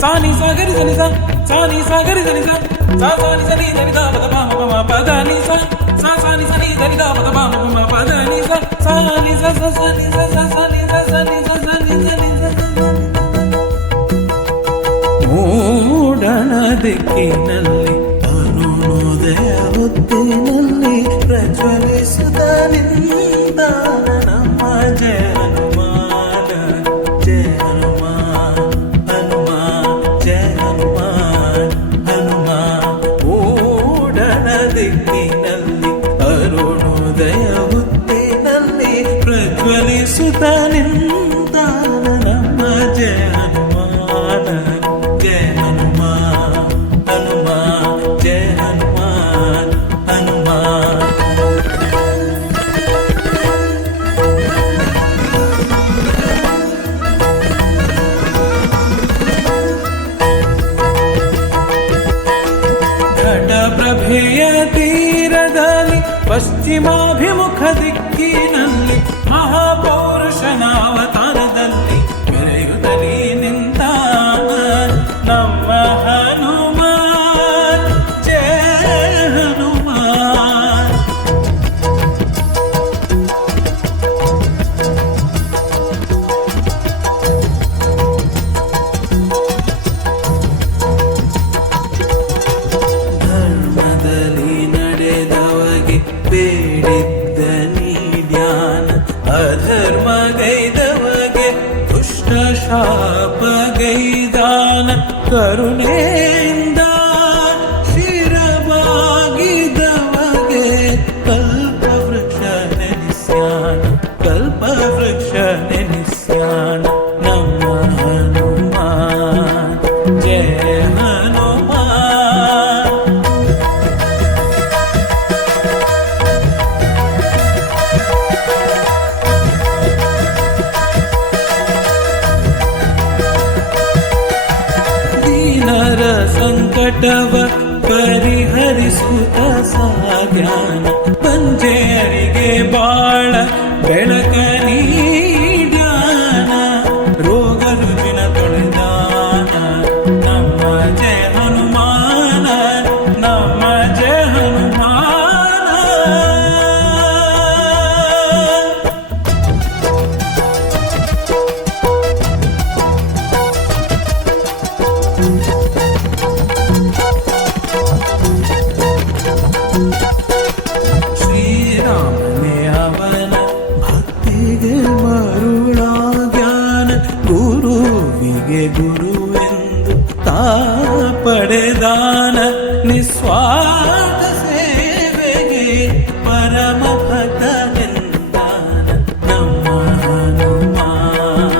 ಸಾನಿ ಸಾಗರಿ ಸನಿ ಸಾನಿ ಸಾಗರಿ ಸನಿ ಸಾನಿ ಸನಿ ಧನಿದ ಪದ ಪಾಮ ಪದ ನಿ ಸಾನಿ ಸನಿ ಧನಿದ ಪದ ಪಾಮ ಪದ ನಿ ಸಾನಿ ಸನಿ ಸನಿ ಸನಿ ಸನಿ ಮೂಡಣ ದಿಕ್ಕಿನಲ್ಲಿ ಅರುಣೋದಯ ಹೊತ್ತಿನಲ್ಲಿ ಪ್ರಜ್ವಲಿಸುತ್ತ ನಿಂತ ನಮ್ಮ ಜಯ ಹನುಮಾನ ಜಯ ಹನುಮಾನ್ ಹನುಮಾನ್ ಜಯ ಹನುಮಾನ್ ಹನುಮಾನ್ ಮೂಡಣ ದಿಕ್ಕಿನಲ್ಲಿ ಅರುಣೋದಯ ಹೊತ್ತಿನಲ್ಲಿ ಪ್ರಜ್ವಲಿಸುತ್ತ ನಿಂತ ನಮ್ಮ ಜಯ ಹನುಮಾನ ಜಯ ಹನುಮಾನ್ ಹನುಮಾನ್ ಜಯ ಹನುಮಾನ್ ಹನುಮಾನ್ ಘಟಪ್ರಭೆಯ ತೀರದಲ್ಲಿ ಪಶ್ಚಿಮಾಭಿಮುಖ ದಿಕ್ಕಿನಲ್ಲಿ ಮಹಾಪೌರುಷನ ಅವತಾರದಲ್ಲಿ ಮೆರೆಯುತ್ತಲೇ ನಿಂತ ನಮ್ಮ ಹನುಮಾನ್ ಜಯ ಹನುಮಾನ್ ಧರ್ಮದಲ್ಲಿ ನಡೆದವಗೆ ಬೇಡಿದ್ದ ನೀಡ್ಯಾನ ಅಧರ್ಮಗೈದವಗೆ ದುಷ್ಟ ಶಾಪಗೈದಾನ ಕರುಣೆಯಿಂದ ಶಿರವಾಗಿದ್ದವಗೆ ಕಲ್ಪವೃಕ್ಷ ನೆನೆಸ್ಯಾನ ಕಲ್ಪವೃಕ್ಷ ನೆನೆಸ್ಯಾನ ನಮ್ಮ ಹನುಮಾನ್ ಜಯ ಹನುಮಾನ್ ದೀನರ ಸಂಕಟವ ಪರಿಹರಿಸುತ್ತ ಸಾಗ್ಯಾನ ಬಂಜೆಯರಿಗೆ ಬಾಳ ಬೆಳಕ ನೀಡ್ಯಾನ ರೋಗ ರುಜಿನ ತೊಳೆದಾನ ನಮ್ಮ ಜಯ ಹನುಮಾನ ನಮ್ಮ ಜಯ ಹನುಮಾನ ಶ್ರೀರಾಮನೇ ಅವನ ಭಕ್ತಿಗೆ ಮರುಳಾಗ್ಯಾನ ಗುರುವಿಗೆ ಗುರುವೆಂದು ತಾ ಪಡೆದಾನ ನಿಸ್ವಾರ್ಥ ಸೇವೆಗೆ ಪರಮ ಭಕ್ತನೆಂದಾನ ನಮ್ಮ ಹನುಮಾನ್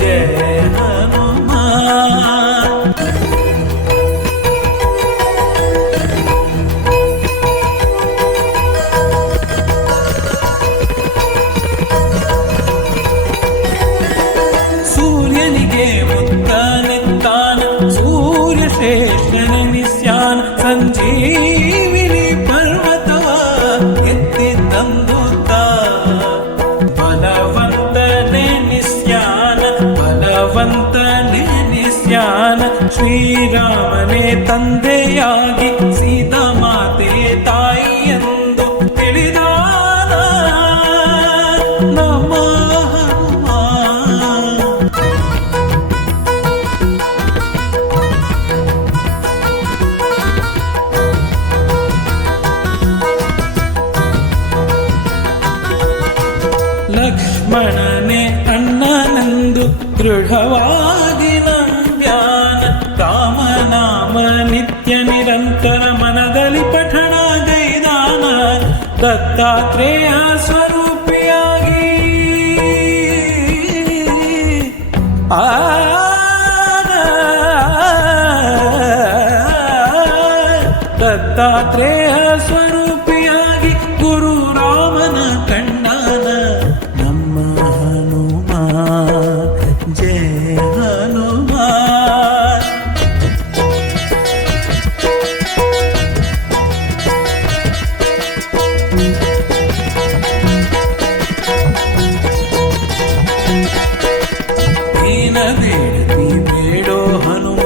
ಜಯ ಹನುಮಾನ್ ಸೂರ್ಯನಿಗೆ ಮುತ್ತನೆತ್ತಾನ ಸೂರ್ಯ ಶೇಷನೆನಿಸ್ಯಾನ ಸಂಜೀವಿನಿ ಪರ್ವತವ ಎತ್ತಿ ತಂದುತ್ತ ಬಲವಂತನೆನಿಸ್ಯಾನ ಬಲವಂತನೆನಿಸ್ಯಾನ ಶ್ರೀರಾಮನೇ ತಂದೆಯಾಗಿ ಸೀತಾ ಮಾತೆ ತಾಯಿಯೆಂದು ತಿಳಿದಾನ ನಮ್ಮ ಹನುಮಾನ್ ಲಕ್ಷ್ಮಣನೇ ಅಣ್ಣನೆಂದು ದೃಢವಾಗಿ ನಂಬ್ಯಾನ ರಾಮನಾಮ ನಿತ್ಯ ನಿರಂತರ ಮನದಲ್ಲಿ ಪಠಣ ಗೈದಾನ ದತ್ತಾತ್ರೇಯ ಸ್ವರೂಪಿಯಾಗಿ ದತ್ತಾತ್ರೇಯ ಸ್ವರೂಪಿಯಾಗಿ ಗುರು ರಾಮನ ಕಂಡಾನ ನಮ್ಮ ಹನುಮಾನ್ ಜಯ ಹನುಮಾನ್ ದೀನ ಬೇಡತಿ ಬೇಡೋ ಹನುಮ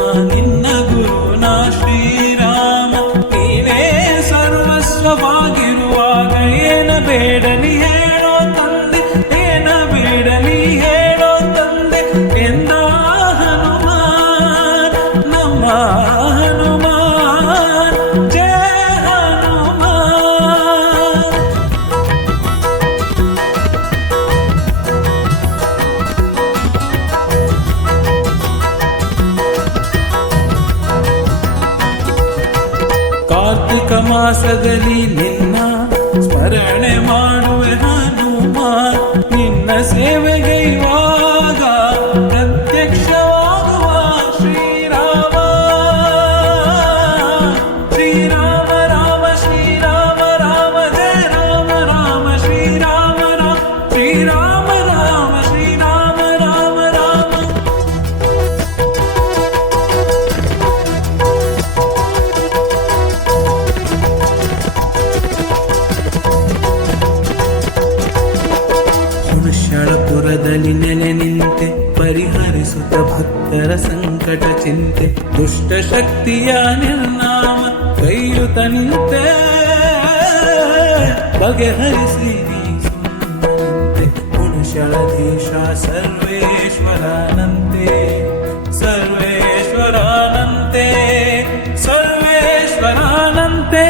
ಕಾರ್ತಿಕ ಮಾಸದಲ್ಲಿ ನಿನ್ನ ಸ್ಮರಣೆ ಮಾಡುವೆ ಹನುಮ, ನಿನ್ನ ಸೇವೆಗೆ ಇವಾಗ ಪ್ರತ್ಯಕ್ಷವಾಗುವ ಶ್ರೀರಾಮ. ಶ್ರೀರಾಮ ರಾಮ ಶ್ರೀರಾಮ ರಾಮ ಜಯ ರಾಮ ರಾಮ ಶ್ರೀರಾಮ ರಾಮ ಶ್ರೀರಾಮ ರಾಮ ಶ್ರೀರಾಮ ರಾಮ ರಾಮ. ಹುಣಸಳಪುರದಲ್ಲಿ ನೆಲೆ ನಿಂತೆ ಪರಿಹರಿಸುತ್ತ ಭಕ್ತರ ಸಂಕಟ ಚಿಂತೆ, ದುಷ್ಟ ಶಕ್ತಿಯ ನಿರ್ನಾಮ ಕೈಯುತ ನಿಂತೆ ಬಗೆಹರಿಸಿ ನೀ ಸುಮ್ಮನಿಂತೆ. ಹುಣಸಳಧೀಶ ಸರ್ವೇಶ್ವರಾನಂತೆ ಸರ್ವೇಶ್ವರಾನಂತೆ ಸರ್ವೇಶ್ವರಾನಂತೆ.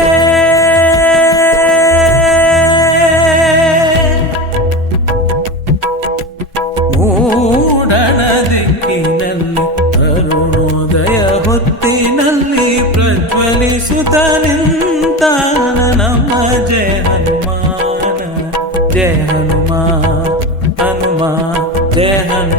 ಮೂಡಣ ದಿಕ್ಕಿನಲ್ಲಿ ಅರುಣೋದಯ ಹೊತ್ತಿನಲ್ಲಿ ಪ್ರಜ್ವಲಿಸುತ್ತ ನಿಂತಾನ ನಮ್ಮ ಜಯ ಹನುಮಾನ. ಜಯ ಹನುಮ ಹನುಮ ಜಯ ಹನುಮ.